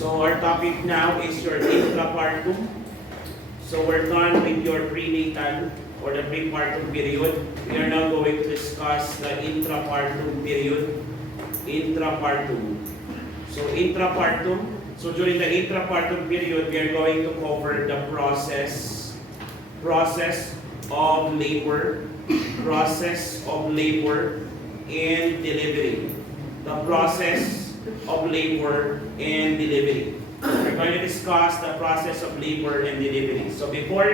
So our topic now is your intrapartum. So we're done with your prenatal or the prepartum period. We are now going to discuss the intrapartum period. Intrapartum. So intrapartum. So during the intrapartum period, we are going to cover the process of labor, and delivery. The process of labor and delivery. We're going to discuss the process of labor and delivery. So before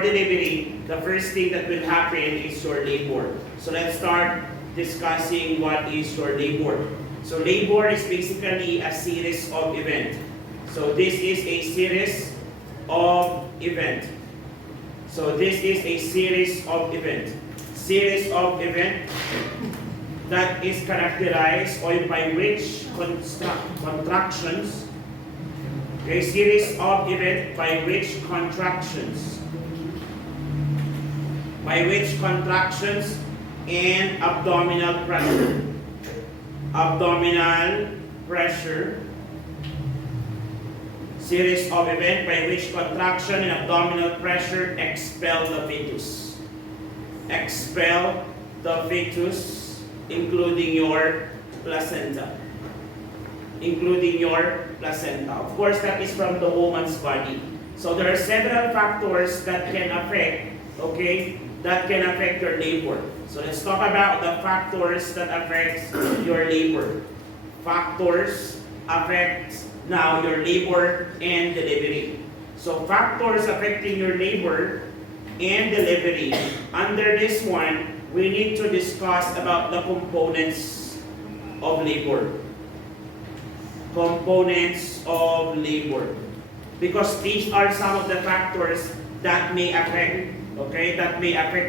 delivery, the first thing that will happen is your labor. So let's start discussing what is your labor. So labor is basically a series of events. So this is a series of events. So this is a series of events. Series of events that is characterized or by which contractions. A series of events by which contractions and abdominal pressure. Series of events by which contraction and abdominal pressure expel the fetus. Expel the fetus, including your placenta. Of course, that is from the woman's body. So there are several factors that can affect, your labor. So let's talk about the factors that affect your labor. Factors affect now your labor and delivery. So factors affecting your labor and delivery. Under this one, we need to discuss about the components of labor. Because these are some of the factors that may affect,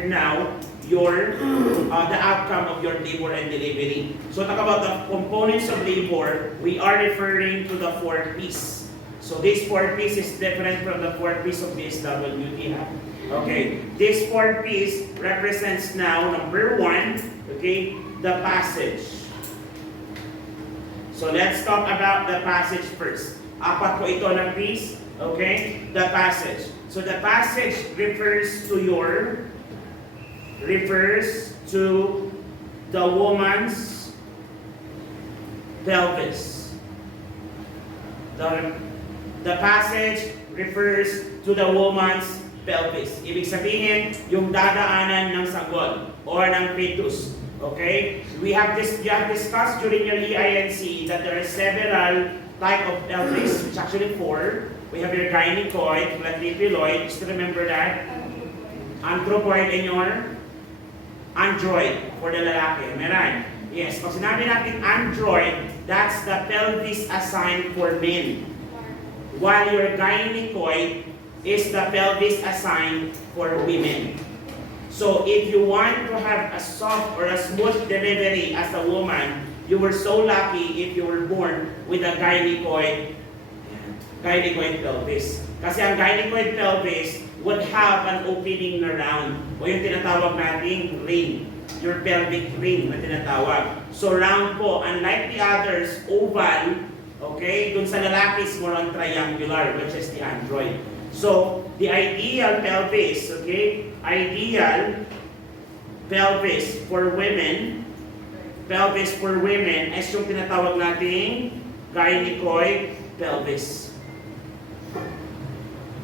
now your the outcome of your labor and delivery. So talk about the components of labor, we are referring to the 4 P's. So this 4 P's is different from the 4 P's of BSWT. Okay, this 4 P's represents now number 1, the passage. So let's talk about the passage first. Apat po ito ng P's, the passage. So the passage refers to the woman's pelvis. The passage refers to the woman's pelvis. Ibig sabihin, yung dadaanan ng sagol or ng fetus. Okay? You have discussed during your EINC that there are several type of pelvis, which actually 4. We have your gynecoid, platypuloid. Just remember that. Anthropoid and your android for the lalaki. Meron? Yes. Pag sinabi natin android, that's the pelvis assigned for men. While your gynecoid is the pelvis assigned for women. So if you want to have a soft or a smooth delivery as a woman, you were so lucky if you were born with a gynecoid pelvis. Kasi ang gynecoid pelvis would have an opening na round, o yung tinatawag nating ring, your pelvic ring na tinatawag. So round po, unlike the others, oval, dun sa lalaki is more on triangular, which is the android. So the ideal pelvis, ideal pelvis for women is yung tinatawag nating gynecoid pelvis.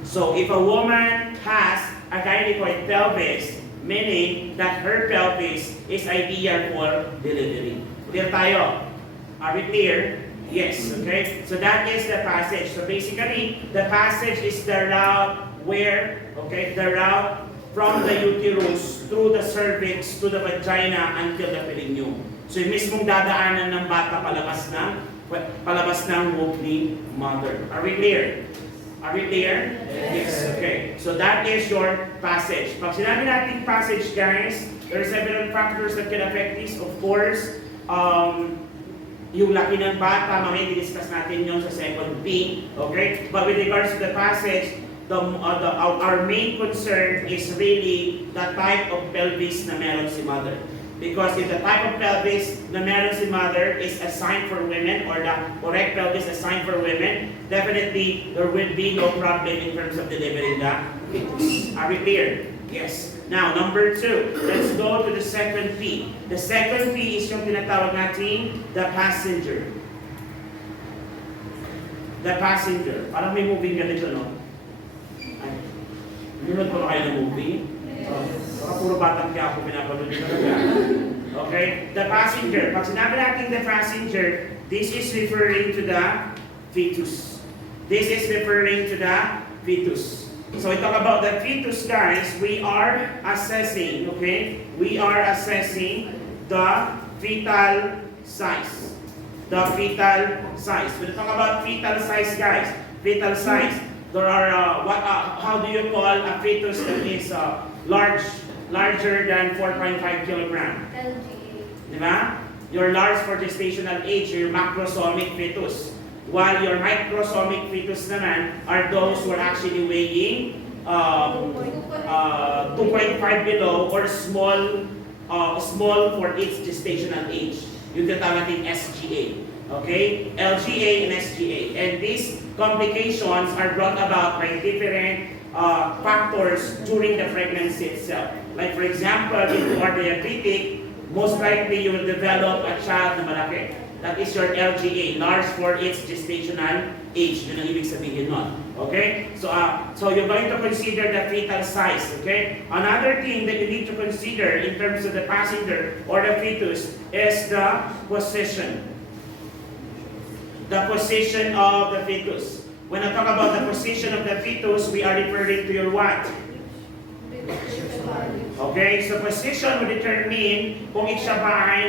So if a woman has a gynecoid pelvis, meaning that her pelvis is ideal for delivery. Clear tayo? Are we clear? Yes, So that is the passage. So basically, the passage is the route the route from the uterus through the cervix to the vagina until the perineum. So yung mismong dadaanan ng bata palabas ng womb ni mother. Are we clear? Yes. Okay. So that is your passage. Pag sinabi natin passage, guys, there are several factors that can affect this. Of course, yung laki ng bata, mamaya i-discuss natin yun sa second P. But with regards to the passage, our main concern is really the type of pelvis na meron si mother. Because if the type of pelvis na meron si mother is assigned for women, or the correct pelvis assigned for women, definitely there will be no problem in terms of delivering the fetus. Are we clear? Yes. Now, number 2, let's go to the second P. The second P is yung tinatawag natin, the passenger. The passenger. Parang may moving ganito, no? Ay, nunod pa ba kayo ng movie? Baka puro batang kaya ako pinapanood nyo talaga. Okay? The passenger. Pag sinabi natin the passenger, this is referring to the fetus. This is referring to the fetus. So we talk about the fetus, guys. We are assessing, okay? We are assessing the fetal size. The fetal size. When we talk about fetal size, guys, fetal size, there are, how do you call a fetus that is larger than 4.5 kilogram? LGA. Diba? Your large for gestational age, your macrosomic fetus. While your microsomic fetus naman are those who are actually weighing 2.5 below or small for its gestational age. Yung tinatawag natin SGA. Okay? LGA and SGA. And these complications are brought about by different factors during the pregnancy itself. Like for example, if you are diabetic, most likely you will develop a child na malaki. That is your LGA, large for its gestational age. Yun ang ibig sabihin nun. Okay? So you're going to consider the fetal size. Okay? Another thing that you need to consider in terms of the passenger or the fetus is the position. The position of the fetus. When I talk about the position of the fetus, we are referring to your what? Okay? So position will determine kung siya ba ay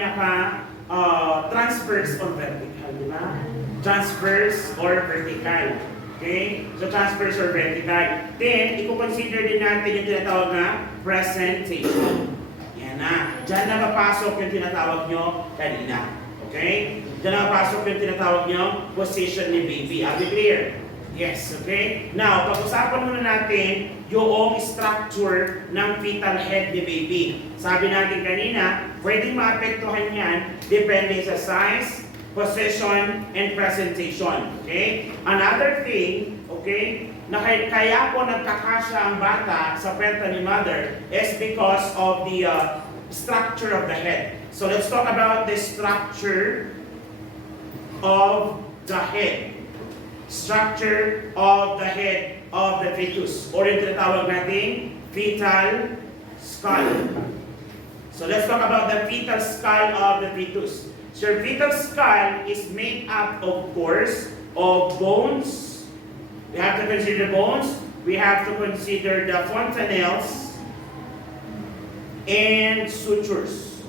transverse or vertical, di ba? Transverse or vertical. Okay? So transverse or vertical. Then, i-consider din natin yung tinatawag na presentation. Yan na. Diyan na mapasok yung tinatawag nyo kanina. Okay? Diyan na mapasok yung tinatawag nyo position ni baby. Are we clear? Yes, okay? Now, pag-usapan muna natin yung structure ng fetal head ni baby. Sabi natin kanina, pwedeng maapektuhan yan depende sa size, position, and presentation. Okay? Another thing, okay, na kaya po nagkakasya ang bata sa puweta ni mother is because of the structure of the head. So let's talk about the structure of the head. Structure of the head of the fetus. Or yung tinatawag natin, fetal skull. So let's talk about the fetal skull of the fetus. So your fetal skull is made up, of course, of bones. We have to consider bones. We have to consider the fontanelles and sutures.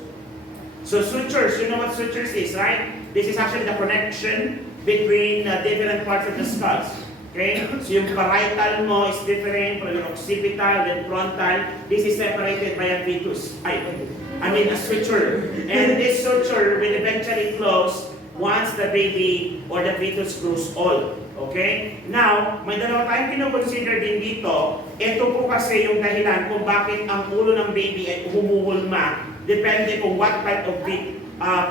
So sutures, you know what sutures is, right? This is actually the connection between different parts of the skulls. Okay? So yung parietal mo is different from your occipital, then frontal. This is separated by a fetus. A suture. And this suture will eventually close once the baby or the fetus grows old. Okay? Now, may dalawa tayong kinoconsider din dito. Ito po kasi yung dahilan kung bakit ang ulo ng baby ay humuhulma. Depende kung what type of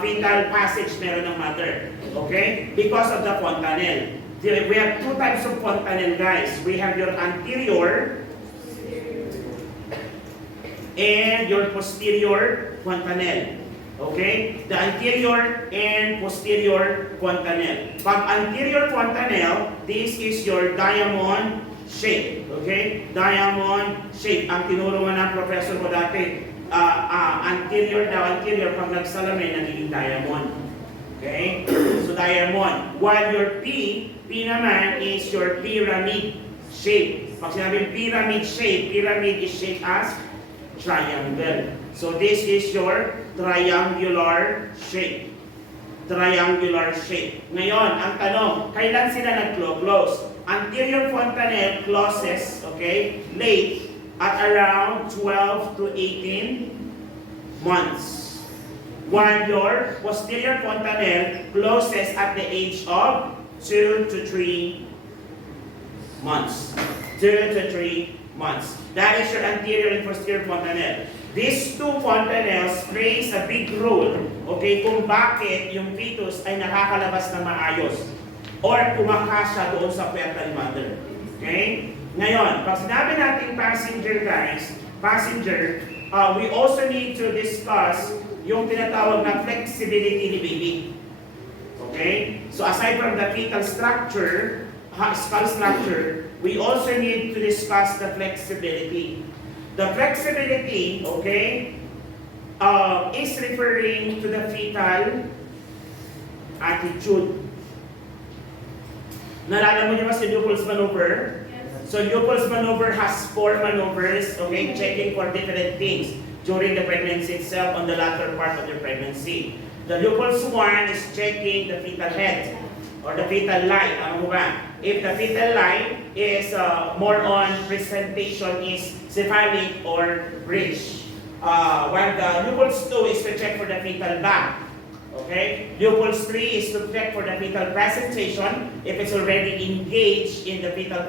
fetal passage meron ng mother. Okay? Because of the fontanelle. We have two types of fontanelle, guys. We have your anterior and your posterior fontanelle. Okay? The anterior and posterior fontanelle. Pag anterior fontanelle, this is your diamond shape. Okay? Diamond shape. Ang tinulungan ng professor ko dati, anterior, pag nagsalamin, nagiging diamond. Okay? So diamond. While your P naman is your pyramid shape. Pag sinabing pyramid shape, pyramid is shaped as triangle. So this is your triangular shape. Triangular shape. Ngayon, ang tanong, kailan sila nag-close? Anterior fontanelle closes, okay, late at around 12 to 18 months. While your posterior fontanelle closes at the age of 2 to 3 months. 2 to 3 months. That is your anterior and posterior fontanelle. These two fontanelles plays a big role, okay, kung bakit yung fetus ay nakakalabas na maayos or kumakasya doon sa puerta ni mother. Okay? Ngayon, pag sinabi natin passenger guys, we also need to discuss yung tinatawag na flexibility ni baby. Okay? So aside from the fetal structure, skull structure, we also need to discuss the flexibility. The flexibility, okay, is referring to the fetal attitude. Nalala mo niyo ba si Lupul's maneuver? Yes. So Lupul's maneuver has 4 maneuvers, okay, checking for different things during the pregnancy itself on the latter part of the pregnancy. The Lupul's one is checking the fetal head or the fetal line. Ano ba? If the fetal line is more on presentation is cephalic or bridge. While the Lupul's 2 is to check for the fetal back. Okay? Lupul's 3 is to check for the fetal presentation if it's already engaged in the fetal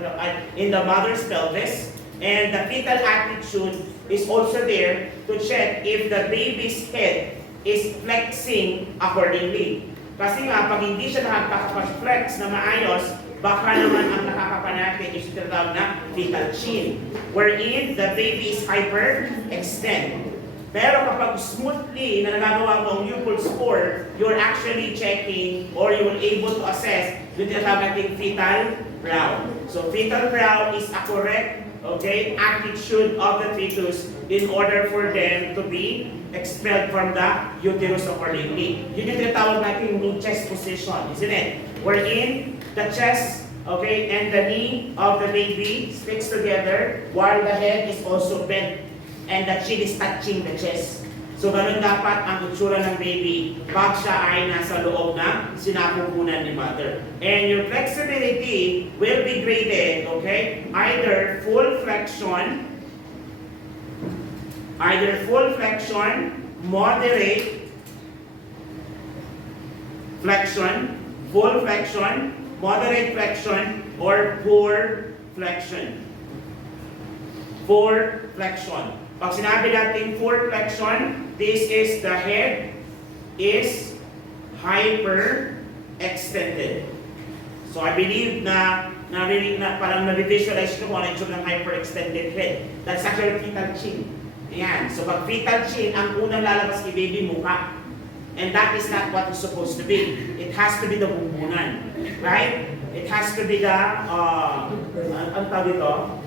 in the mother's pelvis. And the fetal attitude is also there to check if the baby's head is flexing accordingly. Kasi nga, pag hindi siya nakakapag-flex na maayos, baka naman ang nakakapanapin is tinatawag na fetal chin, wherein the baby is hyperextend. Pero kapag smoothly na nagagawa mo ang Lupul's 4, you're actually checking or you will able to assess yung tinatawag nating fetal brow. So fetal brow is a correct, okay, attitude of the fetus in order for them to be expelled from the uterus accordingly. Yun yung tinatawag natin yung chest position, isn't it? Wherein the chest, okay, and the knee of the baby sticks together while the head is also bent and the chin is touching the chest. So ganun dapat ang itsura ng baby pag siya ay nasa loob na sinapupunan ni mother. And your flexibility will be graded, okay, either full flexion, moderate flexion, full flexion, moderate flexion, or poor flexion. Poor flexion. Pag sinabi natin poor flexion, this is the head is hyper-extended. So I believe na parang na-visualize ko kung ano yung ng hyper-extended head. That's actually fetal chin. Ayan. So pag fetal chin, ang unang lalabas kay baby mukha. And that is not what it's supposed to be. It has to be the bumbunan. Right? It has to be the, ang tawag ito?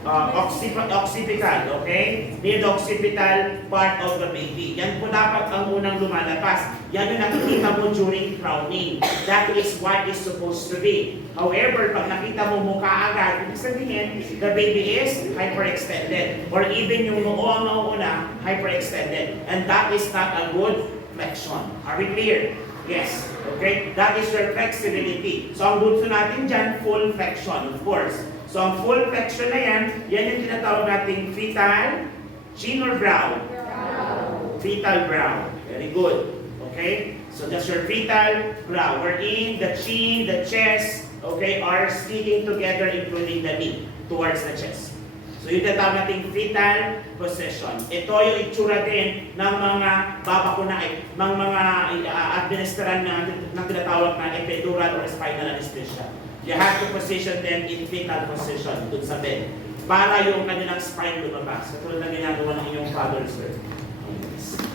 Occipital, okay? Mid-occipital part of the baby. Yan po dapat ang unang lumalabas. Yan yung nakikita mo during crowning. That is what is supposed to be. However, pag nakita mo mukha agad, ibig sabihin, the baby is hyperextended. Or even yung noo na hyperextended. And that is not a good flexion. Are we clear? Yes. Okay? That is your flexibility. So ang gusto natin dyan, full flexion, of course. So ang full flexion na yan yung tinatawag nating fetal chin or brow? Fetal brow. Very good. Okay? So that's your fetal brow. Wherein the chin, the chest, okay, are sticking together including the knee towards the chest. So yung tinatawag nating fetal position. Ito yung itsura din ng mga babakunain, ng mga administran na tinatawag na epidural or spinal anesthesia. You have to position them in fetal position dun sa bed para yung kanilang spine lumabas. Katulad na ginagawa ng iyong father, sir.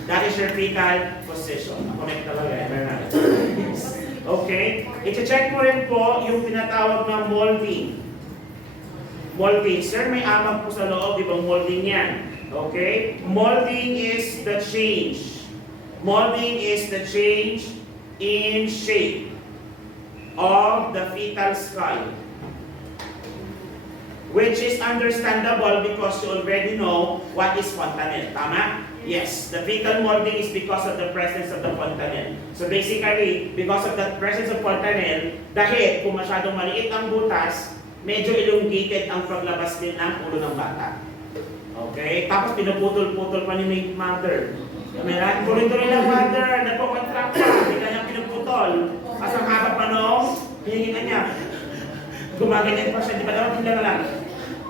That is your fetal position. Connect talaga. Okay? I-check mo rin po yung tinatawag na molding. Molding. Sir, may amag po sa loob. Di ba molding yan? Okay? Molding is the change. Molding is the change in shape of the fetal skull, which is understandable because you already know what is fontanelle. Tama? Yes. The fetal molding is because of the presence of the fontanelle. So basically, because of the presence of fontanelle, the head, kung masyadong maliit ang butas, medyo elongated ang paglabas din ng ulo ng bata. Okay? Tapos pinuputol-putol pa ni mother. Kamilan, tuloy-tuloy ng mother, nagpo-contract pa, hindi kanya pinuputol. Kasi ang haba pa noong, hinihingan niya. Gumaganyan pa siya, di ba dapat hindi lang?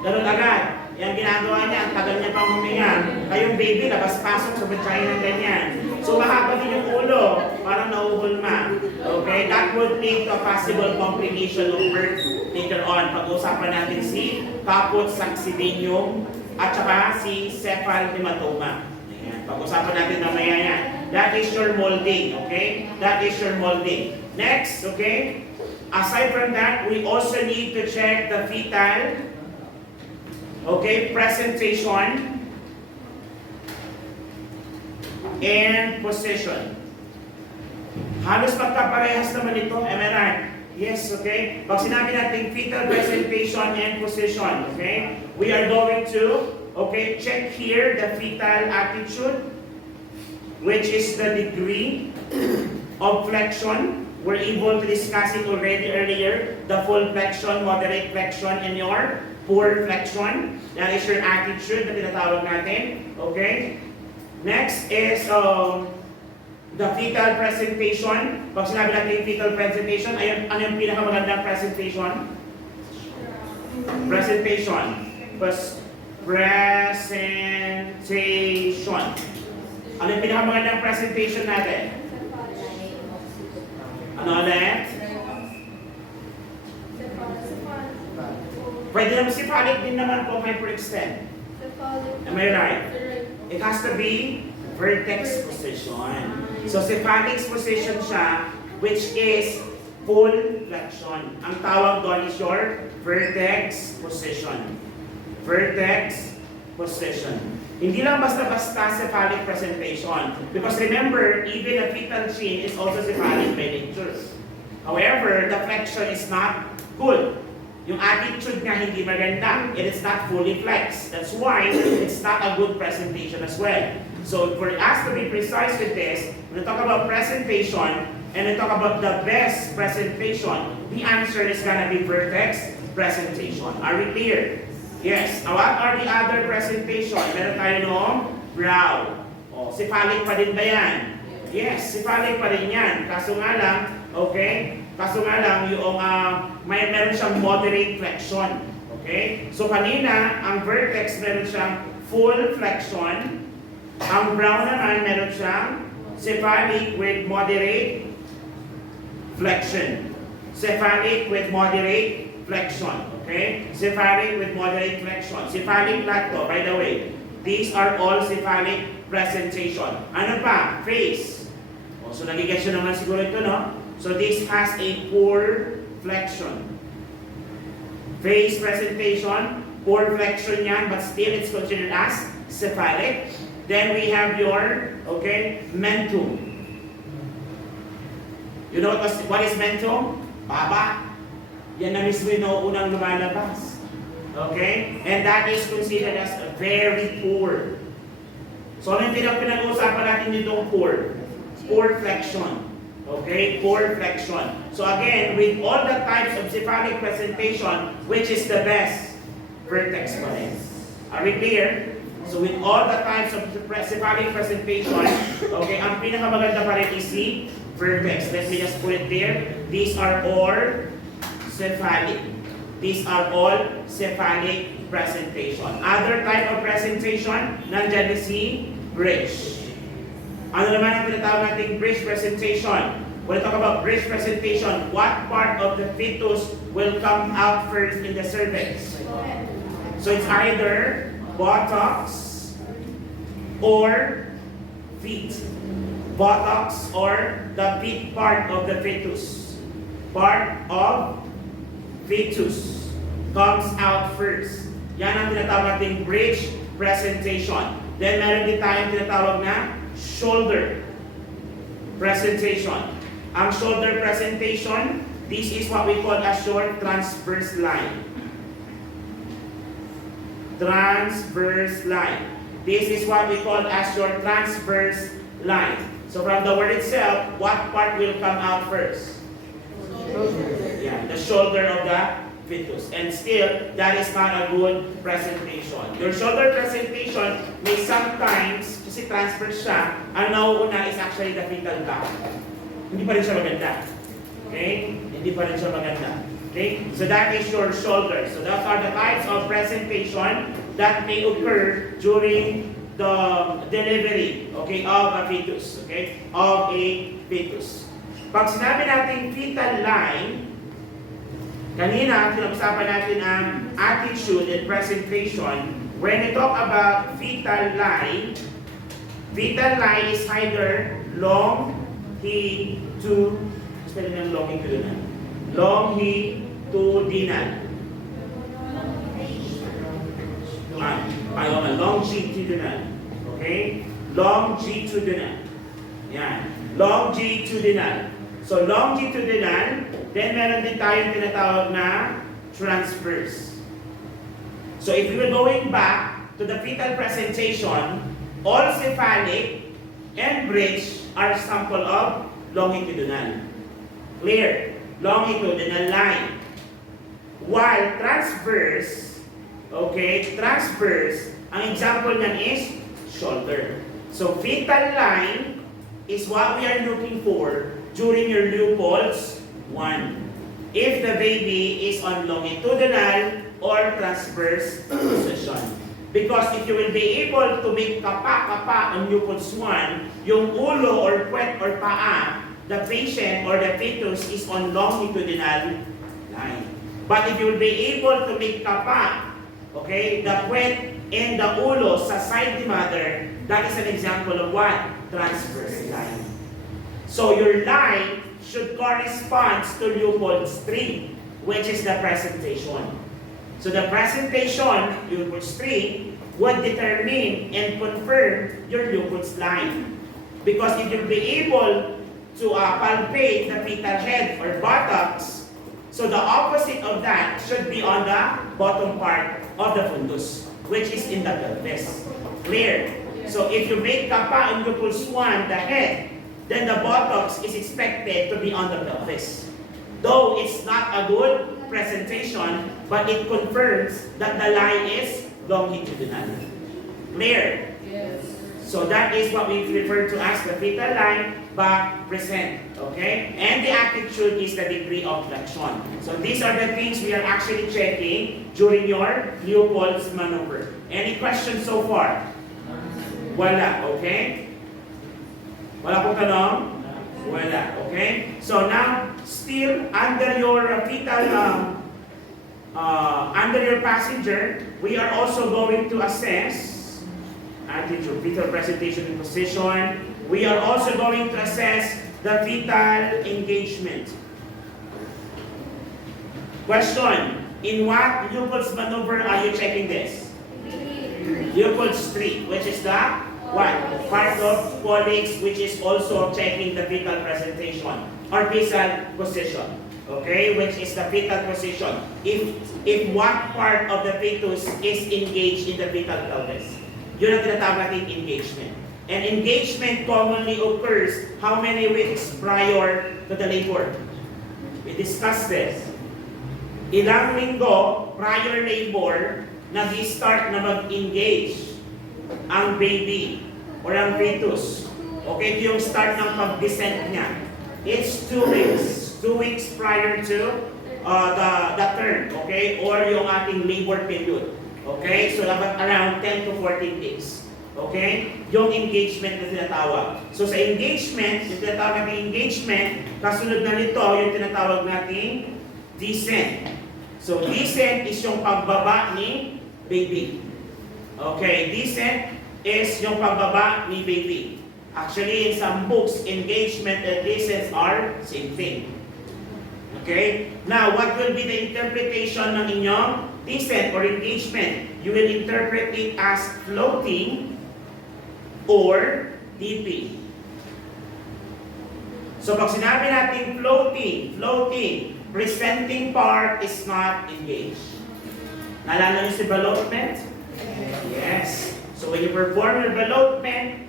Ganun agad. Yung ginagawa niya, ang tagal niya pang huminga. Kayong baby, labas-pasok sa vagina ganyan. So mahaba din yung ulo, parang nauhulma. Okay, that would lead to a possible complication of birth later on. Pag-usapan natin si caput succedaneum at saka si cephal hematoma. Ayan, pag-usapan natin mamaya yan. That is your molding, okay? That is your molding. Next, okay? Aside from that, we also need to check the fetal, okay, presentation and position. Halos magkaparehas naman ito, am I right? Yes, okay? Pag sinabi natin fetal presentation and position, okay? We are going to, okay, check here the fetal attitude, which is the degree of flexion. We're able to discuss it already earlier. The full flexion, moderate flexion, and your poor flexion. That is your attitude na tinatawag natin. Okay? Next is the fetal presentation. Pag sinabi natin fetal presentation, ayun, ano yung pinakamagandang presentation? Presentation. Presentation. Ano yung pinakamagandang presentation natin? Ano ulit? Pwede naman cephalic din naman po hyperextend. Am I right? It has to be vertex position. So cephalic position siya, which is full flexion. Ang tawag doon is your vertex position. Vertex position. Hindi lang basta-basta cephalic presentation. Because remember, even a fetal chin is also cephalic by nature. However, the flexion is not good. Yung attitude nga hindi maganda. It is not fully flexed. That's why it's not a good presentation as well. So for us to be precise with this, when we talk about presentation, and we talk about the best presentation, the answer is gonna be vertex presentation. Are we clear? Yes. What are the other presentation? Meron tayo noong brow. O, cephalic pa din ba yan? Yes, cephalic pa rin yan. Kaso nga lang, okay? Kaso nga lang, yung meron siyang moderate flexion. Okay? So kanina, ang vertex meron siyang full flexion. Ang brow naman meron siyang cephalic with moderate flexion. Cephalic with moderate flexion. Okay? Cephalic with moderate flexion. Cephalic lahat to, by the way. These are all cephalic presentation. Ano pa? Face. O, so nagigets nyo naman siguro ito, no? So this has a poor flexion. Face presentation, poor flexion yan, but still it's considered as cephalic. Then we have your, okay, mentum. You know what is mentum? Baba. Yan na mismo yung unang lumalabas. Okay? And that is considered as very poor. So ano yung pinag-uusapan natin ditong poor? Poor flexion. Okay? Poor flexion. So again, with all the types of cephalic presentation, which is the best? Vertex pa rin. Are we clear? So with all the types of cephalic presentation, okay, ang pinakamaganda pa rin is si vertex. Let me just put it there. These are all cephalic. These are all cephalic presentation. Other type of presentation, nandyan na si bridge. Ano naman ang tinatawag nating bridge presentation? When we talk about bridge presentation, what part of the fetus will come out first in the cervix? So it's either buttocks or feet. Buttocks or the feet part of the fetus. Part of fetus comes out first. Yan ang tinatawag nating bridge presentation. Then meron din tayong tinatawag na shoulder presentation. Ang shoulder presentation, this is what we call a short transverse line. Transverse line. This is what we call a short transverse line. So from the word itself, what part will come out first? Yeah, the shoulder of the fetus. And still, that is not a good presentation. Your shoulder presentation may sometimes, kasi transverse siya, ang nauuna is actually the fetal back. Hindi pa rin siya maganda. Okay? Hindi pa rin siya maganda. Okay? So that is your shoulder. So those are the types of presentation that may occur during the delivery, okay, of a fetus, okay, of a fetus. Pag sinabi natin fetal line, kanina, pinag-usapan natin ang attitude and presentation. When we talk about fetal line is either longitudinal. Longitudinal. Okay? Longitudinal. Yan. Longitudinal. So, longitudinal, then meron din tayong tinatawag na transverse. So, if we were going back to the fetal presentation, all cephalic and bridge are sample of longitudinal. Clear? Longitudinal line. While transverse, okay, transverse, ang example niyan is shoulder. So, fetal line is what we are looking for during your Leopold's 1. If the baby is on longitudinal or transverse position. Because if you will be able to make kapa on Leopold's 1, yung ulo or puwet or paa, the patient or the fetus is on longitudinal line. But if you will be able to make kapa, okay, the puwet and the ulo sa side ni mother, that is an example of what? Transverse line. So your line should correspond to Leopold's 3, which is the presentation. So the presentation, Leopold's 3, would determine and confirm your Leopold's line. Because if you'll be able to palpate the fetal head or buttocks, so the opposite of that should be on the bottom part of the fundus, which is in the pelvis. Clear? So if you make kapa in Leopold's 1, the head, then the buttocks is expected to be on the pelvis. Though it's not a good presentation, but it confirms that the line is longitudinal. Clear? Yes. So that is what we refer to as the fetal line, back present. Okay? And the attitude is the degree of flexion. So these are the things we are actually checking during your Leopold's maneuver. Any questions so far? Wala. Okay? Wala pong tanong? Wala. Okay? So now, still under your fetal, under your passenger, we are also going to assess attitude, fetal presentation and position. We are also going to assess the fetal engagement. Question: in what Leopold's maneuver are you checking this? Leopold's 3, which is the what? Part of colics, which is also checking the fetal presentation or fetal position. Okay, which is the fetal position. If what part of the fetus is engaged in the fetal pelvis, yun ang tinatawag natin engagement. And engagement commonly occurs how many weeks prior to the labor? We discussed this. Ilang linggo prior labor, nag-start na mag-engage ang baby or ang fetus. Okay, ito yung start ng pag-descent niya. It's 2 weeks. 2 weeks prior to the term, okay? Or yung ating labor period. Okay? So, dapat around 10 to 14 days. Okay? Yung engagement na tinatawag. So, sa engagement, yung tinatawag natin engagement, kasunod na nito, yung tinatawag natin descent. So, descent is yung pagbaba ni baby. Okay? Descent is yung pagbaba ni baby. Actually, in some books, engagement and descent are same thing. Okay? Now, what will be the interpretation ng inyong descent or engagement? You will interpret it as floating or dipping. So, pag sinabi natin floating, presenting part is not engaged. Naalala niyo si development? Yes. So, when you perform your development,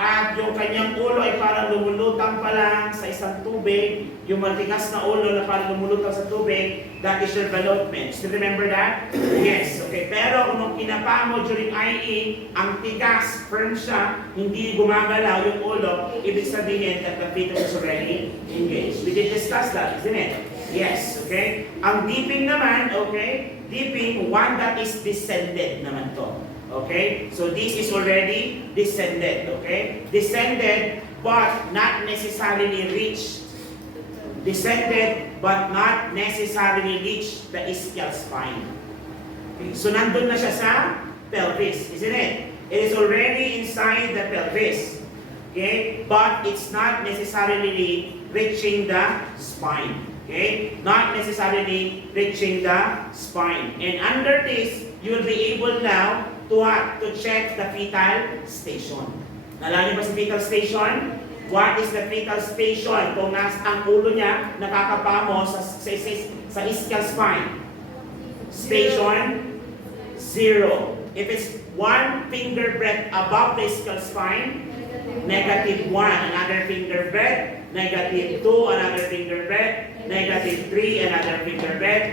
at yung kanyang ulo ay parang lumulutang pa lang sa isang tubig, yung matigas na ulo na parang lumulutang sa tubig, that is your development. Still remember that? Yes. Okay. Pero kung kinapa mo during IE, ang tigas, firm siya, hindi gumagalaw yung ulo, ibig sabihin that the fetus is already engaged. We did discuss that, isn't it? Yes, okay? Ang dipping naman, okay? Dipping, one that is descended naman to. Okay? So this is already descended, okay? Descended, but not necessarily reached. Descended, but not necessarily reached the ischial spine. Okay? So nandun na siya sa pelvis, isn't it? It is already inside the pelvis. Okay? But it's not necessarily reaching the spine. Okay? Not necessarily reaching the spine. And under this, you will be able now to check the fetal station. Nalala niyo ba sa fetal station? What is the fetal station? Kung ang ulo niya nakakapamo sa ischial spine. Station 0. If it's 1 finger breadth above the ischial spine, -1. Another finger breadth, -2. Another finger breadth, -3. Another finger breadth,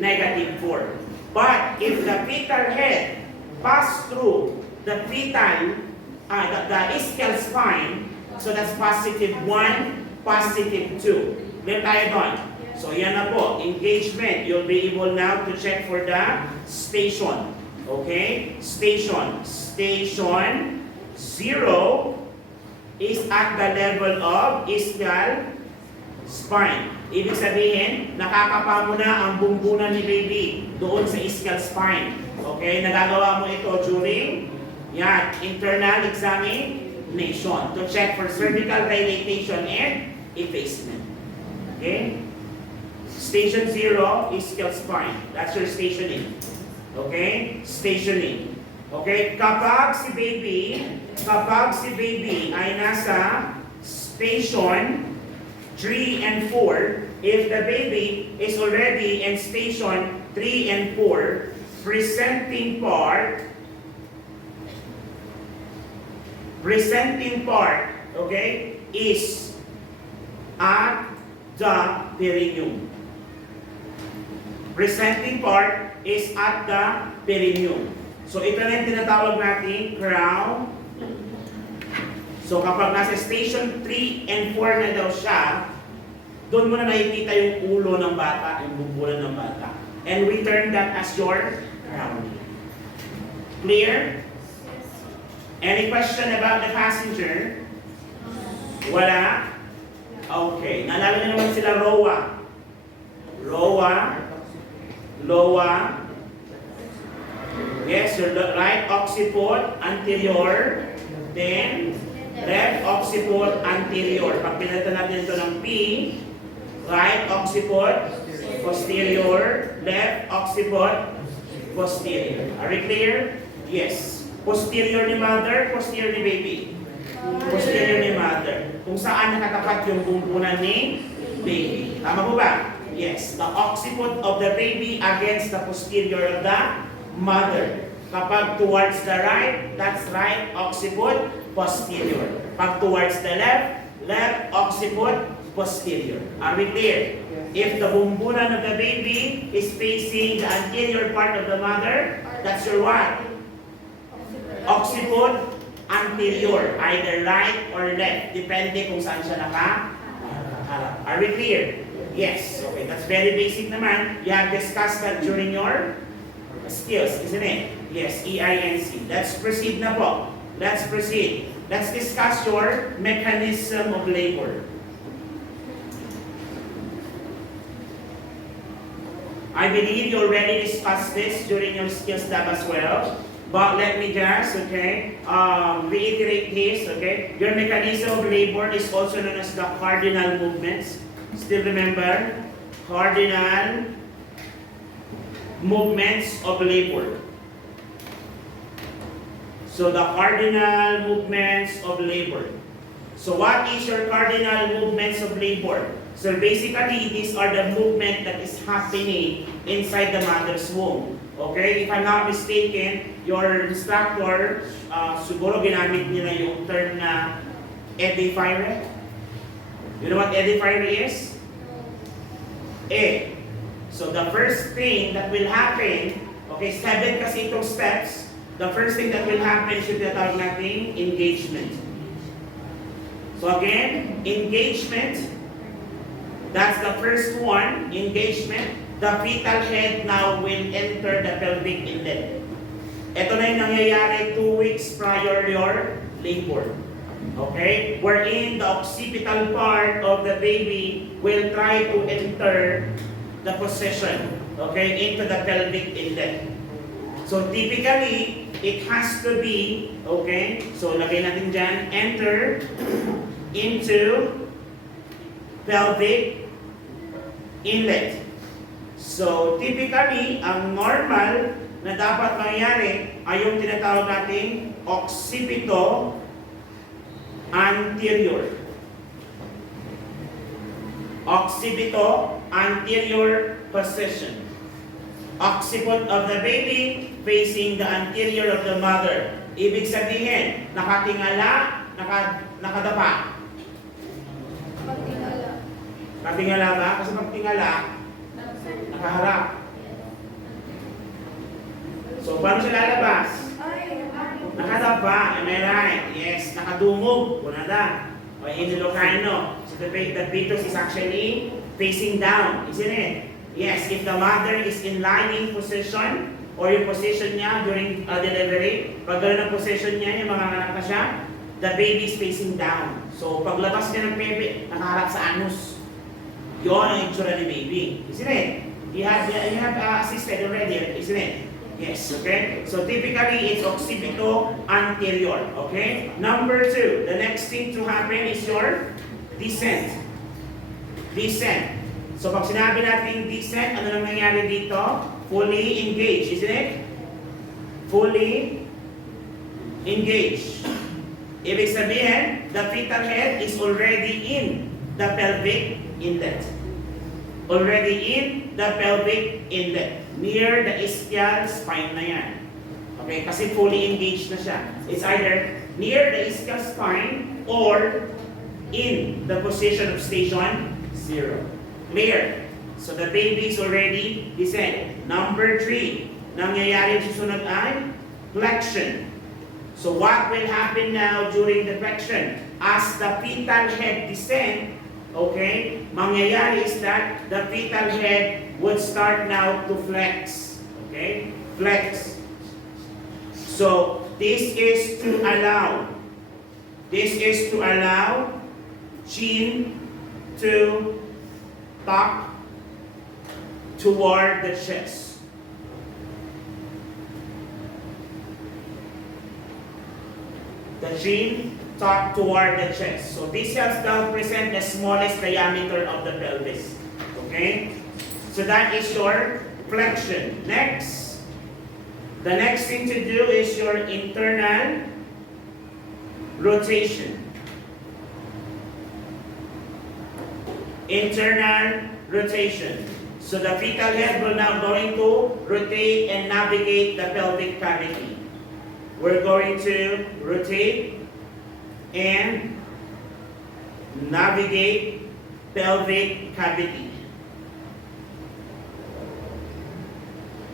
-4. But if the fetal head pass through the fetal, the ischial spine, so that's +1, +2. Meron tayo doon. So yan na po, engagement. You'll be able now to check for the station. Okay? Station 0 is at the level of ischial spine. Ibig sabihin, nakakapa mo na ang bumbunan ni baby doon sa ischial spine. Okay? Nagagawa mo ito during internal examination to check for cervical dilatation and effacement. Okay? Station 0, ischial spine. That's your stationing. Okay? Stationing. Okay? Kapag si baby ay nasa station 3 and 4, if the baby is already in station 3 and 4, presenting part, okay, is at the perineum. Presenting part is at the perineum. So ito na yung tinatawag natin crown. So kapag nasa station 3 and 4 na daw siya, doon mo na nakikita yung ulo ng bata, yung bumbulan ng bata. And we term that as your crown. Clear? Any question about the passenger? Wala? Okay. Naalala niyo naman sila Loa. Yes, your right occiput anterior, then left occiput anterior. Pag pinalitan natin ito ng P, right occiput posterior, left occiput posterior. Are we clear? Yes. Posterior ni mother, posterior ni baby. Posterior ni mother. Kung saan nakatapat yung bumbunan ni baby. Tama po ba? Yes. The occiput of the baby against the posterior of the mother. Kapag towards the right, that's right occiput posterior. Pag towards the left, left occiput posterior. Are we clear? If the bumbunan of the baby is facing the anterior part of the mother, that's your what? Occiput anterior, either right or left, depende kung saan siya nakaharap. Are we clear? Yes. Okay, that's very basic naman. You have discussed that during your skills, isn't it? Yes, EINC. Let's proceed na po. Let's proceed. Let's discuss your mechanism of labor. I believe you already discussed this during your skills lab as well. But let me just, reiterate this, okay? Your mechanism of labor is also known as the cardinal movements. Still remember? Cardinal movements of labor. So the cardinal movements of labor. So what is your cardinal movements of labor? So basically, these are the movement that is happening inside the mother's womb. Okay? If I'm not mistaken, your instructor, siguro ginamit nila yung term na edifier. You know what edifier is? So the first thing that will happen, okay, 7 kasi itong steps. The first thing that will happen is yung tinatawag natin engagement. So again, engagement. That's the first one, engagement. The fetal head now will enter the pelvic inlet. Ito na yung nangyayari 2 weeks prior your labor. Okay? Wherein the occipital part of the baby will try to enter the position, okay, into the pelvic inlet. So typically, it has to be, okay, so lagay natin dyan, enter into pelvic inlet. So typically, ang normal na dapat mangyari ay yung tinatawag nating occipito anterior. Occipito anterior position. Occiput of the baby facing the anterior of the mother. Ibig sabihin, nakatingala, nakadapa. Pagtingala. Nakatingala ba? Kasi pagtingala, nakaharap. So, paano siya lalabas? Nakadapa, am I right? Yes, nakadungog. Kunada. O in Ilocano. So, the fetus is actually facing down, isn't it? Yes, if the mother is in lying position, or yung position niya during delivery, pag gano'n ang position niya, yung mga anak na siya, the baby is facing down. So, paglabas niya ng baby, nakaharap sa anus. Yun ang itsura ni baby. Isn't it? You have assisted already, isn't it? Yes, okay? So, typically, it's occipito anterior, okay? Number 2, the next thing to happen is your descent. Descent. So, pag sinabi natin descent, ano nang nangyari dito? Fully engaged, isn't it? Fully engaged. Ibig sabihin, the fetal head is already in the pelvic inlet. Already in the pelvic inlet. Near the ischial spine na yan. Okay, kasi fully engaged na siya. It's either near the ischial spine or in the position of station 0. Clear? So the baby is already descent. Number 3, nangyayari susunod ay flexion. So what will happen now during the flexion? As the fetal head descend, okay, mangyayari is that the fetal head would start now to flex. Okay? Flex. So this is to allow chin to tuck toward the chest. The chin tucked toward the chest. So this helps to present the smallest diameter of the pelvis. Okay? So that is your flexion. Next, the next thing to do is your internal rotation. Internal rotation. So the fetal head will now going to rotate and navigate the pelvic cavity. We're going to rotate and navigate pelvic cavity.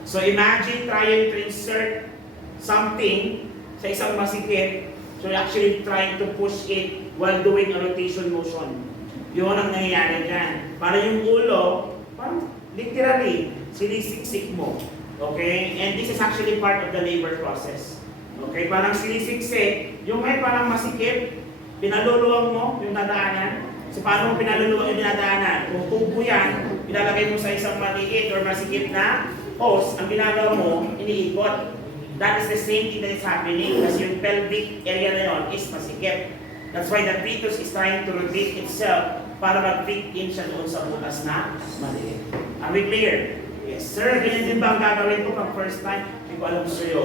So imagine trying to insert something sa isang masikip. So you're actually trying to push it while doing a rotation motion. Yun ang nangyayari dyan. Para yung ulo, parang literally, sinisiksik mo. Okay? And this is actually part of the labor process. Okay? Parang sinisiksik, yung may parang masikip, pinaluluwang mo yung nadaanan. So paano mo pinaluluwang yung dinadaanan? Kung tubo yan, ilalagay mo sa isang maliit or masikip na hose, ang ginagawa mo, iniikot. That is the same thing that is happening kasi yung pelvic area na yun is masikip. That's why the fetus is trying to rotate itself para mag-fit in siya doon sa butas na maliit. Are we clear? Yes, sir. Ganyan din ba ang gagawin ko pag first time? Hindi ko alam sa'yo.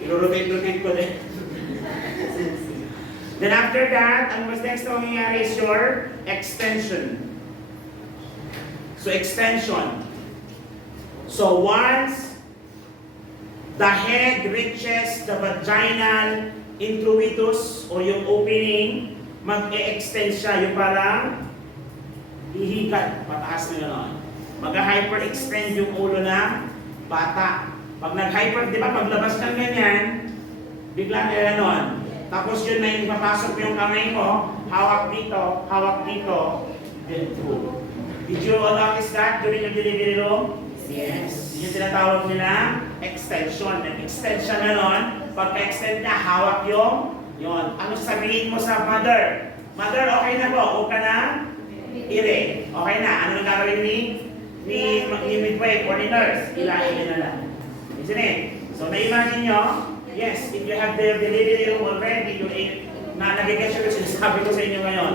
I-rotate ko din. Then after that, ang mas next na mangyayari is your extension. So extension. So once the head reaches the vaginal introitus o yung opening, mag-e-extend siya, yung parang ihigat, pataas na gano'n. Mag-hyper-extend yung ulo ng bata. Pag nag-hyper, di ba, paglabas ng ganyan, bigla na gano'n. Tapos yun na yung papasok yung kamay mo, hawak dito, Beautiful. Did you notice that during your delivery room? Yes. Yung tinatawag nila, extension. Extension na nun, pagka-extend na, hawak yung, yun. Ano sabihin mo sa mother? Mother, okay na po. Okay na? Ire. Okay na. Ano nang gagawin ni midwife or ni nurse? Ilahin nyo na lang. Isn't it? So, na-imagine nyo, yes, if you have the delivery room already, na nag-get yung sinasabi ko sa inyo ngayon.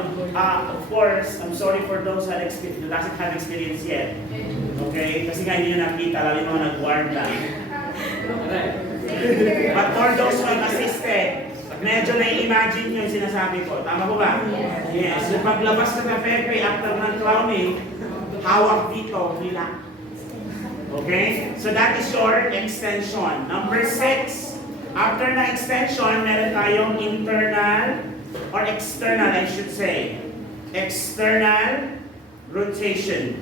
Of course, I'm sorry for those who doesn't have experience yet. Okay? Kasi nga hindi nyo nakita, lalo yung mga nag-warm lang. But for those who have assisted, medyo na-imagine nyo yung sinasabi ko. Tama ko ba? Yes. Yung paglabas ka na Pepe after ng crowning, hawak dito, relax. Okay? So that is your extension. Number 6. After na extension, meron tayong internal or external, I should say. External rotation.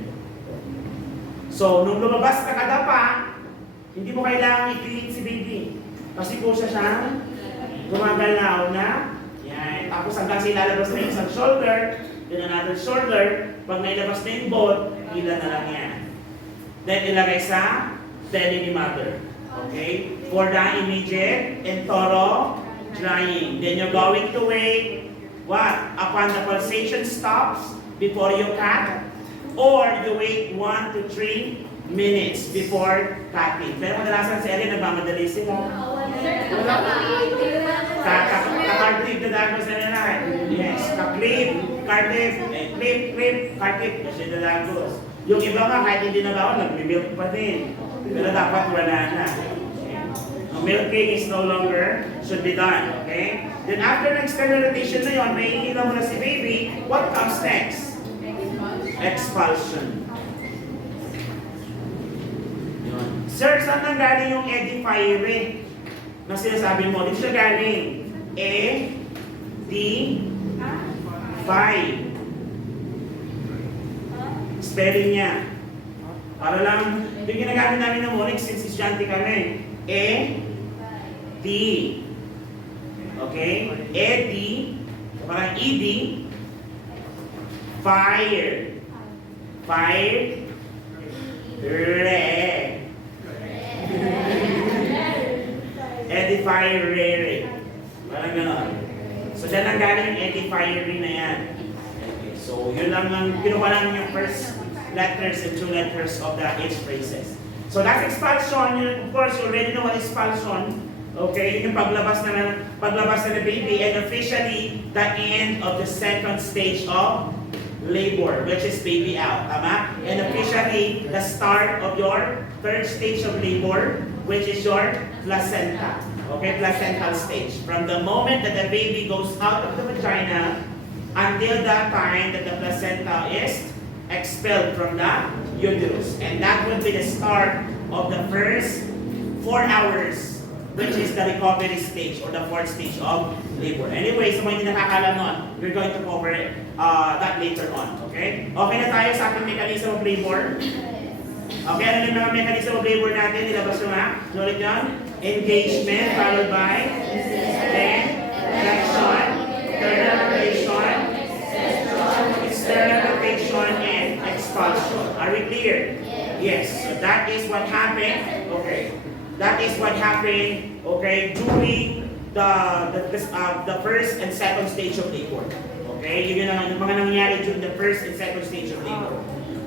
So, nung lumabas na kadapa, hindi mo kailangan i-treat si baby. Kasi po siya gumagalaw na. Yan. Tapos hanggang siya lalabas na isang shoulder, then another shoulder. Pag nailabas na yung both, ilan na lang yan. Then ilagay sa belly ni mother. Okay? For the immediate and thorough drying. Then you're going to wait, what? Upon the pulsation stops before you cut, or you wait 1 to 3 minutes before cutting. Pero kadalasan sa area, nagmamadali sila. Ka-cartridge na dagos na nila. Yes, ka-clip, cartridge, clip, cartridge, kasi na dagos. Yung iba nga, kahit hindi na bawal, nag-milk pa din. Pero dapat wala na. Milking is no longer should be done. Okay? Then after the external rotation na yun, may hila mo na si baby, what comes next? Expulsion. Yun. Sir, saan nang galing yung edifier na sinasabi mo? Dito siya galing. E-D-Fy. Spelling niya. Para lang, yung ginagamit namin ng morning since estudyante kami. E-D. Okay? E-D. Parang E-D. Fire. Fire. Re. Edifier. Parang gano'n. So, dyan ang galing yung edifier na yan. Okay. So, yun lang ang kinuha lang yung first letters and 2 letters of the H phrases. So that's expulsion. Of course, you already know what expulsion. Okay, yun yung paglabas na ng baby, and officially the end of the second stage of labor, which is baby out. Tama? And officially the start of your third stage of labor, which is your placenta. Okay, placental stage. From the moment that the baby goes out of the vagina until that time that the placenta is expelled from the uterus. And that will be the start of the first 4 hours, which is the recovery stage or the 4th stage of labor. Anyway, sa mga hindi nakakalam nun, we're going to cover that later on. Okay? Okay na tayo sa ating mechanism of labor? Okay, ano yung mga mechanism of labor natin? Nilabas nyo nga? Ulit yun? Engagement, followed by then flexion, internal rotation, external rotation, and expulsion. Are we clear? Yes. So that is what happened. Okay. That is what happened. Okay, during the first and second stage of labor. Okay, yun yung mga nangyayari during the first and second stage of labor.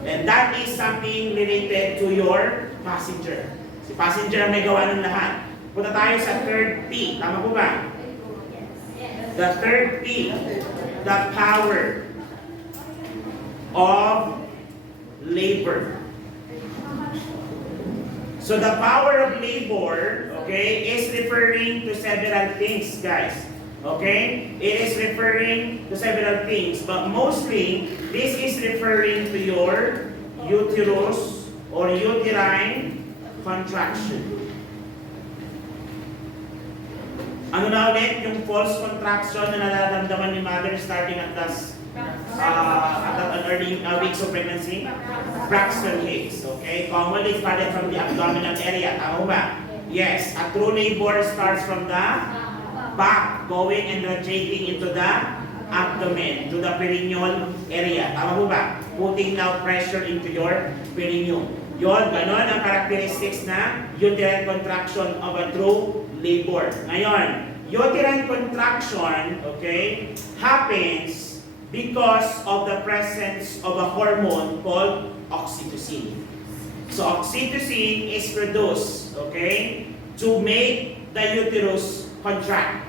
And that is something related to your passenger. Si passenger ang may gawa ng lahat. Punta tayo sa third P. Tama po ba? The third P. The power of labor. So the power of labor, okay, is referring to several things, guys. Okay? It is referring to several things, but mostly this is referring to your uterus or uterine contraction. Ano na ulit yung false contraction na nararamdaman ni mother starting at the early weeks of pregnancy? Braxton Hicks, okay? Commonly started from the abdominal area. Tama ba? Yes. A true labor starts from the back, going and rotating into the abdomen, to the perineal area. Tama po ba? Putting now pressure into your perineum. Yon, ganon ang characteristics na uterine contraction of a true labor. Ngayon, uterine contraction, okay, happens because of the presence of a hormone called oxytocin. So oxytocin is produced, okay, to make the uterus contract.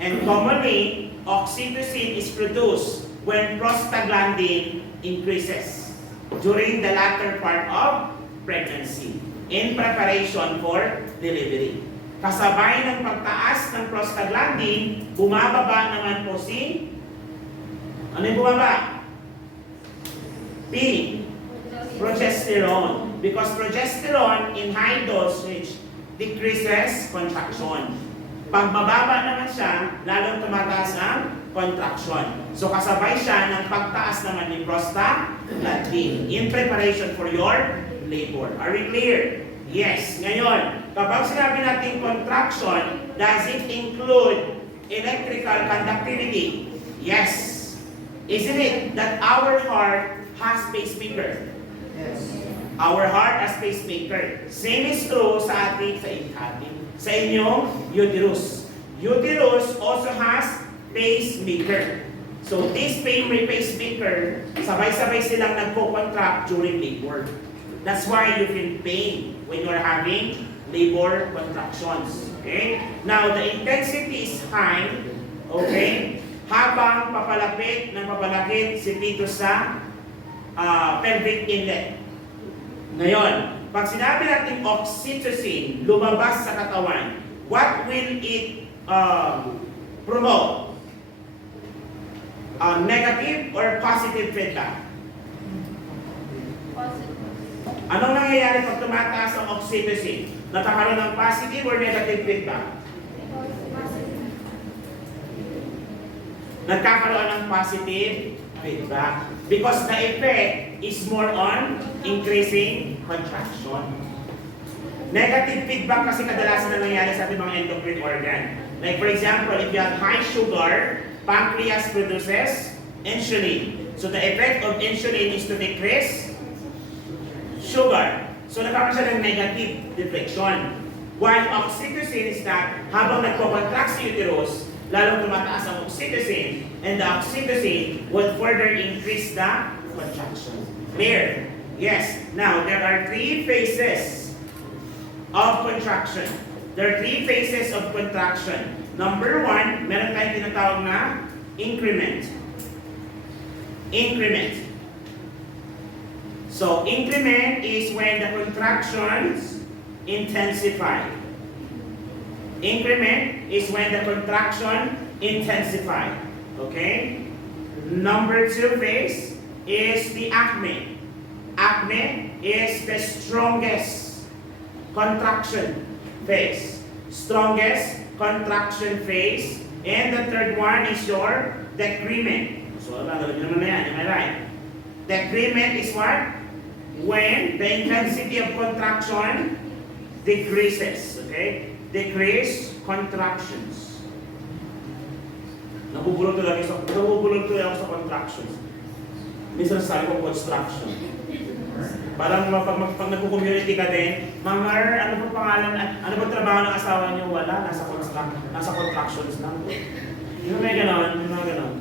And commonly, oxytocin is produced when prostaglandin increases during the latter part of pregnancy in preparation for delivery. Kasabay ng pagtaas ng prostaglandin, bumababa naman po si, ano yung bumaba? P, progesterone. Because progesterone in high dosage decreases contraction. Pag mababa naman siya, lalong tumataas ang contraction. So kasabay siya ng pagtaas naman ni prostaglandin in preparation for your labor. Are we clear? Yes. Ngayon, kapag sinabi natin contraction, does it include electrical conductivity? Yes. Isn't it that our heart has pacemaker? Yes. Our heart has pacemaker. Same is true sa ating sa inyong uterus. Uterus also has pacemaker. So this pacemaker, sabay-sabay silang nagko-contract during labor. That's why you feel pain when you're having labor contractions. Okay? Now, the intensity is high, okay? Habang papalapit si fetus sa pelvic inlet. Ngayon, pag sinabi natin oxytocin lumabas sa katawan, what will it promote? Negative or positive feedback? Anong nangyayari pag tumataas ang oxytocin? Nagkakaroon ng positive or negative feedback? Nagkakaroon ng positive feedback. Because the effect is more on increasing contraction. Negative feedback kasi kadalasan na nangyayari sa ating mga endocrine organ. Like for example, if you have high sugar, pancreas produces insulin. So the effect of insulin is to decrease sugar. So nagkakaroon siya ng negative deflection. While oxytocin is that habang nagko-contract si uterus, lalong tumataas ang oxytocin, and the oxytocin would further increase the contraction. Clear? Yes. Now, there are three phases of contraction. There are three phases of contraction. Number one, meron tayong tinatawag na increment. Increment. So, increment is when the contractions intensify. Increment is when the contraction intensify. Okay? Number two phase is the acme. Acme is the strongest contraction phase. Strongest contraction phase. And the third one is your decrement. So, naman na yan. Am I right? Decrement is what? When the intensity of contraction decreases. Okay? Decrease contractions. Nabubulol tuloy ako sa contractions. Minsan sabi ko construction. Parang pag nagko-community ka din, Mamar, ano ba pangalan, ano ba trabaho ng asawa niyo? Wala, nasa contractions lang. Yung may ganon, yung mga ganon.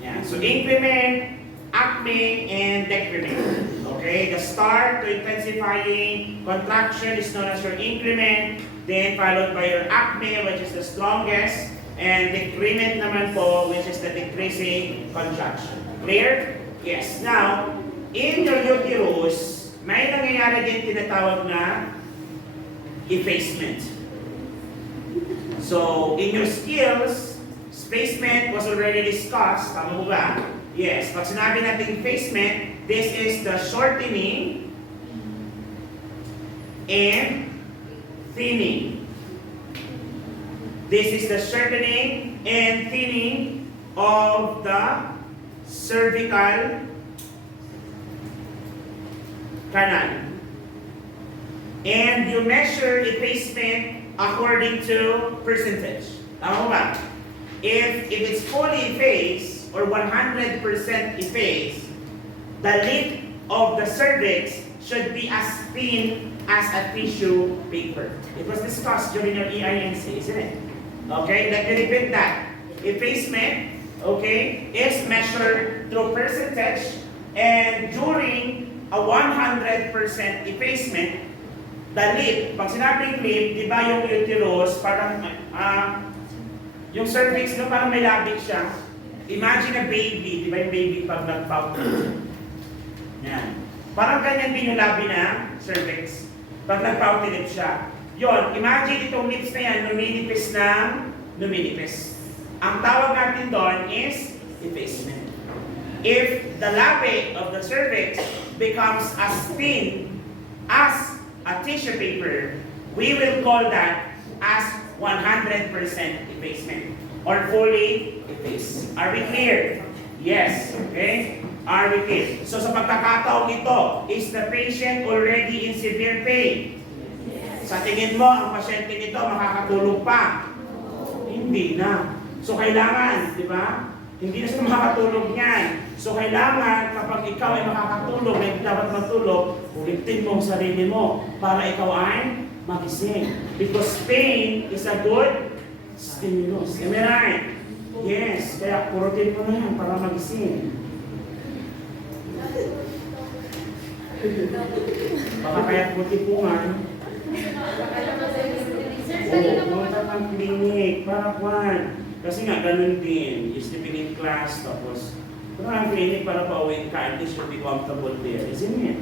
Yeah. So increment, acme, and decrement. Okay, the start to intensifying contraction is known as your increment, then followed by your acme, which is the strongest, and decrement naman po, which is the decreasing contraction. Clear? Yes. Now, in your uterus, may nangyayari din tinatawag na effacement. So, in your skills, effacement was already discussed. Tama mo ba? Yes. Pag sinabi natin effacement, this is the shortening and thinning. This is the shortening and thinning of the cervical canal. And you measure effacement according to percentage. Tama ba? If it's fully effaced, or 100% effaced, the lid of the cervix should be as thin as a tissue paper. It was discussed during your EINC, isn't it? Okay, let me repeat that. Effacement, okay, is measured through percentage, and during a 100% effacement, the lid, pag sinabing lid, di ba yung uterus, parang, yung cervix, no, parang may labit siya. Imagine a baby, di ba yung baby pag nag-pout? Yan. Parang ganyan din yung labi na cervix. Pag nag-pouty siya. Yon, imagine itong lips na yan, numinipis ng numinipis. Ang tawag natin doon is effacement. If the labi of the cervix becomes as thin as a tissue paper, we will call that as 100% effacement or fully effaced. Are we clear? Yes. Okay? Are we clear? So sa pagkakataong ito, is the patient already in severe pain? Yes. Sa tingin mo, ang pasyente nito makakatulog pa? Hindi na. So kailangan, di ba? Hindi na siya makakatulog niyan. So kailangan, kapag ikaw ay makakatulog, ay dapat matulog, ulitin mo ang sarili mo para ikaw ay magising. Because pain is a good stimulus. Am I right? Yes. Kaya purutin mo na yan para magising. Baka kaya't butipungan. Punta kang clinic, para kwan. Kasi nga, ganun din. You're sleeping in class, tapos punta kang clinic para pauwiin ka, at least you'll be comfortable there. Isn't it?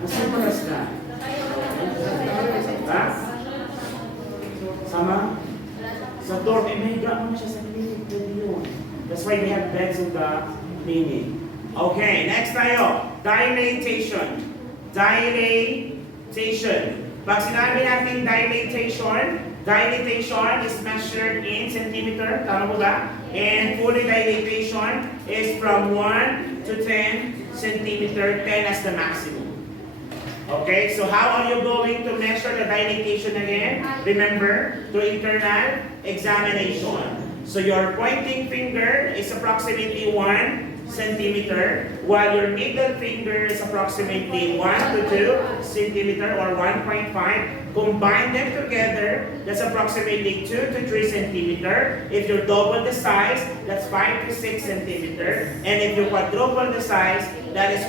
As simple as that. Ha? Sama? Sa dorm, may higa mo siya sa clinic. That's why we have beds in the clinic. Okay, next tayo. Dilatation. Dilatation. Pag sinabi natin dilatation is measured in centimeter. Tama mo ba? And fully dilatation is from 1 to 10 centimeter, 10 as the maximum. Okay, so how are you going to measure the dilatation again? Remember, through internal examination. So your pointing finger is approximately 1 centimeter, while your middle finger is approximately 1 to 2 centimeter or 1.5. Combine them together, that's approximately 2 to 3 centimeter. If you double the size, that's 5 to 6 centimeter. And if you quadruple the size, that is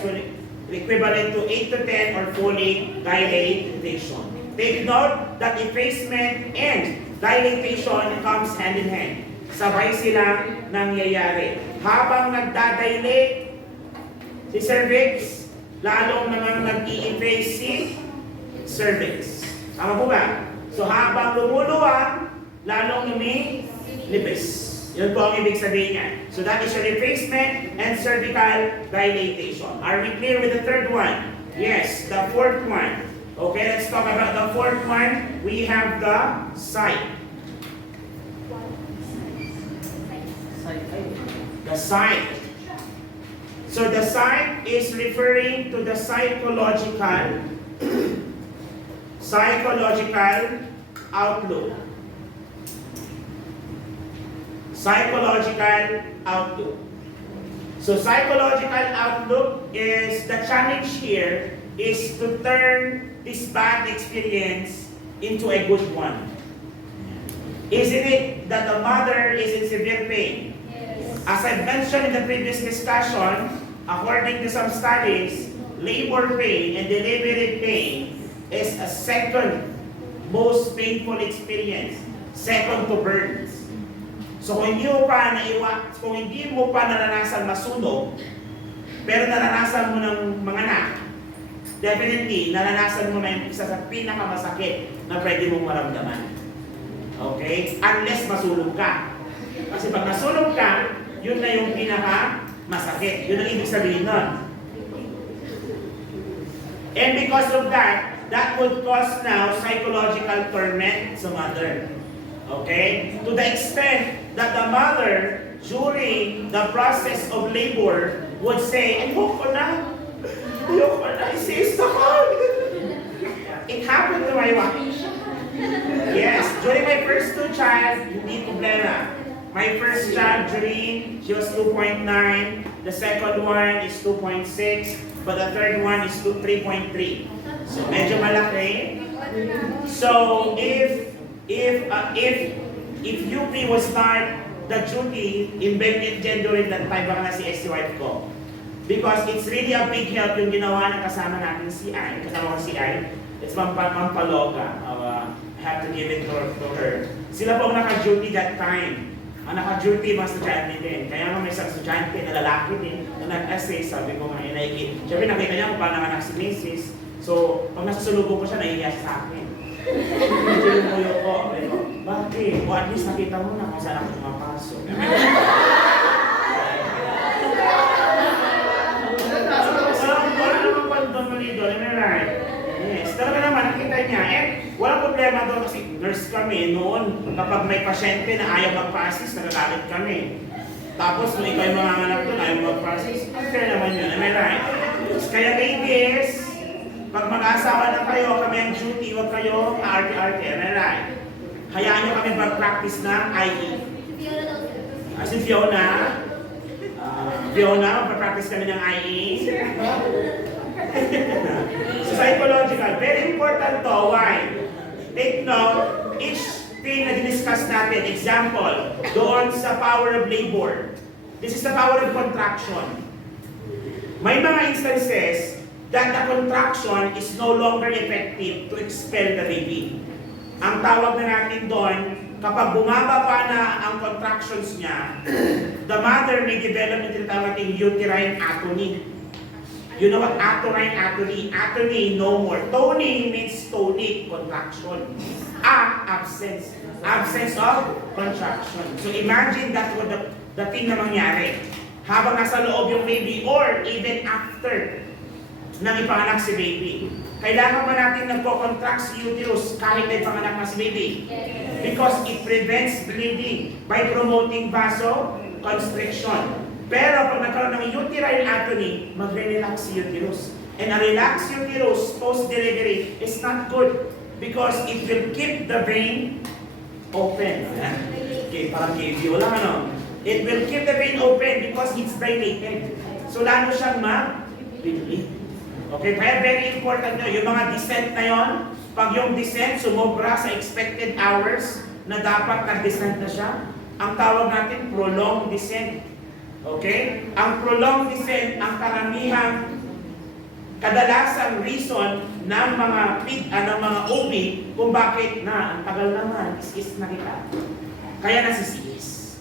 equivalent to 8 to 10 or fully dilatation. Take note that effacement and dilatation comes hand in hand. Sabay silang nangyayari. Habang nagdadilate si cervix, lalong naman nag-i-efface si cervix. Tama po ba? So habang lumuluwang, lalong lumilipis. Yun po ang ibig sabihin niya. So that is your effacement and cervical dilatation. Are we clear with the third one? Yes, the fourth one. Okay, let's talk about the fourth one. We have the Psyche. The Psyche. So the Psyche is referring to the psychological outlook. Psychological outlook. So psychological outlook is the challenge here is to turn this bad experience into a good one. Isn't it that the mother is in severe pain? As I mentioned in the previous discussion, according to some studies, labor pain and delivery pain is a second most painful experience, second to birth. So kung hindi mo pa naranasan masunog, pero naranasan mo ng manganak, definitely naranasan mo na yung isa sa pinakamasakit na pwede mong maramdaman. Okay? Unless masunog ka. Kasi pag nasunog ka, yun na yung pinaka-masakit. Yun ang ibig sabihin nun. And because of that, that would cause now psychological torment sa mother. Okay? To the extent that the mother, during the process of labor, would say, ayoko na, insist ako. It happened to my wife. Yes, during my first two child, hindi problema. My first child, Julie, she was 2.9. The second one is 2.6. But the third one is 3.3. So medyo malaki. So if UP will start the duty in during that time, baka na si SC wife ko. Because it's really a big help yung ginawa ng kasama natin kasama ko si I. It's Mampaloga. I have to give it to her. Sila po naka-duty that time. Ang naka-duty mga estudyante din. Kaya nga may isang estudyante na lalaki din na nag-assist, sabi ko nga, siyempre nakita niya kung paano nanganak si Mrs. So, pag nasusulubong ko siya, nahihiya siya sa akin. Medyo yung muyo ko. Bakit? O at least nakita mo na kung saan ako pumapasok. Wala naman pandong malido, am I right? Yes, talaga naman, nakita niya. Walang problema doon kasi nurse kami noon. Kapag may pasyente na ayaw magpa-assist, nagagalit kami. Tapos kung ikaw yung mga anak doon, ayaw magpa-assist, unfair naman yun, am I right? Kaya ladies, pag mag-asawa na kayo, kami ang duty, huwag kayo arte-arte, am I right? Hayaan nyo kami mag-practice ng IE. Si Fiona, mag-practice kami ng IE. So psychological, very important to. Why? Take note, each thing na diniscuss natin, example, doon sa power of labor. This is the power of contraction. May mga instances that the contraction is no longer effective to expel the baby. Ang tawag na natin doon, kapag bumaba pa na ang contractions niya, the mother may develop into the tawag natin uterine atony. You know what atony? Atony, no more. Tony means tonic, contraction. Absence. Absence of contraction. So imagine that what the thing na mangyari. Habang nasa loob yung baby or even after nang ipanganak si baby. Kailangan ba natin nagpo-contract si uterus kahit na ipanganak na si baby? Because it prevents bleeding by promoting vasoconstriction. Pero pag nagkaroon ng uterine atony, magre-relax si uterus. And a relaxed uterus post-delivery is not good because it will keep the vein open. Okay, parang KV, wala ano. It will keep the vein open because it's dilated. So lalo siyang mag-bleed. Okay, kaya very important nyo, yung mga descent na yon, pag yung descent sumobra sa expected hours na dapat nag-descent na siya, ang tawag natin prolonged descent. Okay? Ang prolonged descent, ang karamihang kadalasang reason ng mga OB kung bakit na ang tagal naman, is na kita. Kaya nasisiyis.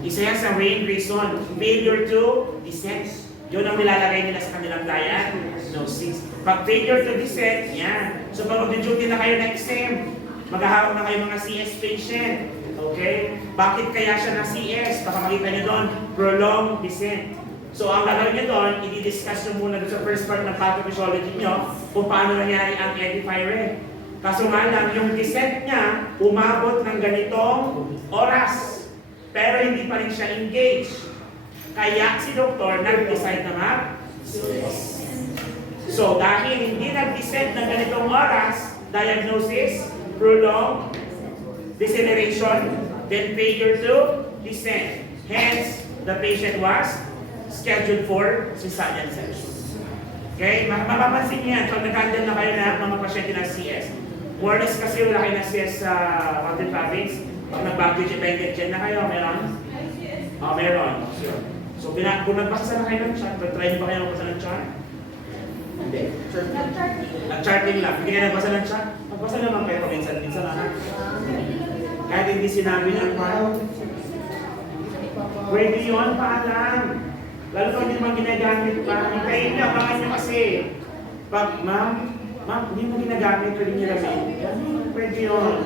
Isa yan sa main reason, failure to descent. Yun ang nilalagay nila sa kanilang diagnosis. Pag failure to descent, yan. So pag mag-duty na kayo next sem, maghahawak na kayo mga CS patient. Okay? Bakit kaya siya na CS? Baka makita nyo doon, prolonged descent. So ang gagawin nyo doon, i-discuss nyo muna doon sa first part ng pathophysiology nyo kung paano nangyari ang edifyre. Kaso nga lang, yung descent niya, umabot ng ganitong oras. Pero hindi pa rin siya engaged. Kaya si doktor nag-decide na mag-CS. So dahil hindi nag-descent ng ganitong oras, diagnosis, prolonged deceleration, then failure to descend. Hence, the patient was scheduled for cesarean section. Okay? Mapapansin niyo yan, pag nag-handle na kayo na mga pasyente ng CS. More or less kasi wala kayo na CS sa Mountain Province. Pag nag-baggage dependent dyan na kayo, meron? Meron. Sure. So, kung nagbasa na kayo ng chart, try niyo ba kayo magbasa ng chart? Hindi. Nag-charting lang. Hindi kayo nagbasa ng chart? Magbasa naman kayo paminsan-minsan na. Kahit hindi sinabi ng part. Pwede yun, paalam. Lalo kung hindi naman ginagamit pa. Hintayin niya, abangan niyo kasi. Pag, ma'am, hindi mo ginagamit, pwede niyo namin. Pwede yun.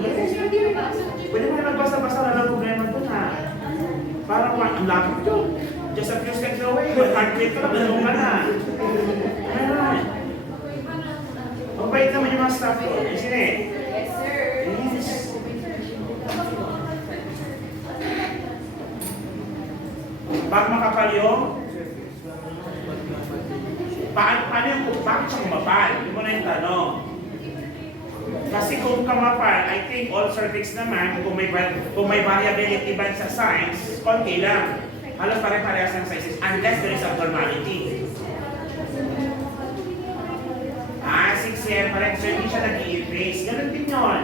Pwede mo na nagbasa-basa na lang problema ito na. Parang ang lapit yun. Just a few steps away, mag-heartbeat ka lang, nalong ka na. Ayan. Mabait naman yung mga staff ko. Isn't it? Yes, sir. Yes. Pag makapalyo, paano yung bakit siya kumapal? Yun mo na yung tanong. Kasi kung kamapal, I think all cervix naman, kung may variability ba sa signs, konti lang. Halos pare-parehas ng sizes, unless there is abnormality. 6 pare, so hindi siya nag-i-efface. Ganun din yun.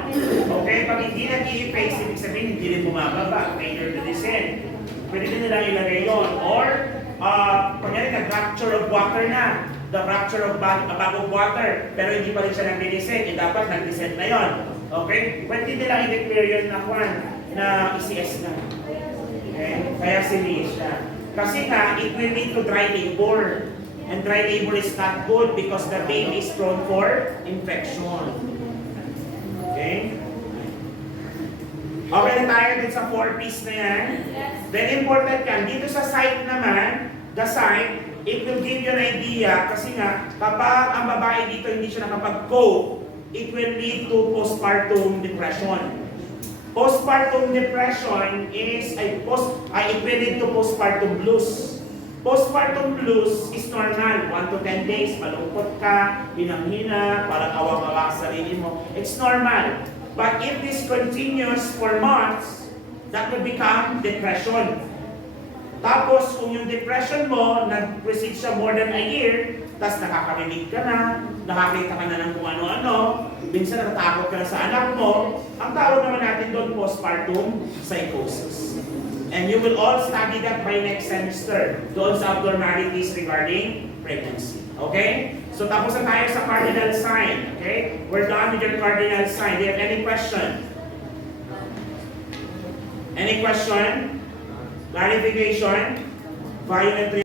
Okay, pag hindi nag-i-efface, ibig sabihin hindi rin bumababa. Failure to descend. Pwede din nilang ilagay yun. Or, kunyari nag-rupture of water na. The rupture of bag of water. Pero hindi pa rin siya nag-descend. Dapat nag-descend na yun. Okay? Pwede nilang i-declare yun na na ECS na. Okay? Kaya siniis siya. Kasi nga, it will lead to dry labor. And dry labor is not good because the baby is prone for infection. Okay? Okay na tayo din sa 4Ps na yan. Then important yan. Dito sa site naman, the site, it will give you an idea kasi nga, kapag ang babae dito hindi siya nakapag-cope, it will lead to postpartum depression. Postpartum depression is it will lead to postpartum blues. Postpartum blues is normal. 1 to 10 days, malungkot ka, hinang-hina, parang awang-awa sa sarili mo. It's normal. But if this continues for months, that will become depression. Tapos, kung yung depression mo, nag-proceed siya more than a year, tapos nakakarinig ka na, nakakita ka na ng kung ano-ano, minsan natatakot ka na sa anak mo, ang tawag naman natin doon, postpartum psychosis. And you will all study that by next semester, doon sa abnormalities regarding pregnancy. Okay? So tapos na tayo sa cardinal sign. Okay? We're done with your cardinal sign. Do you have any question? Any question? Clarification? Violent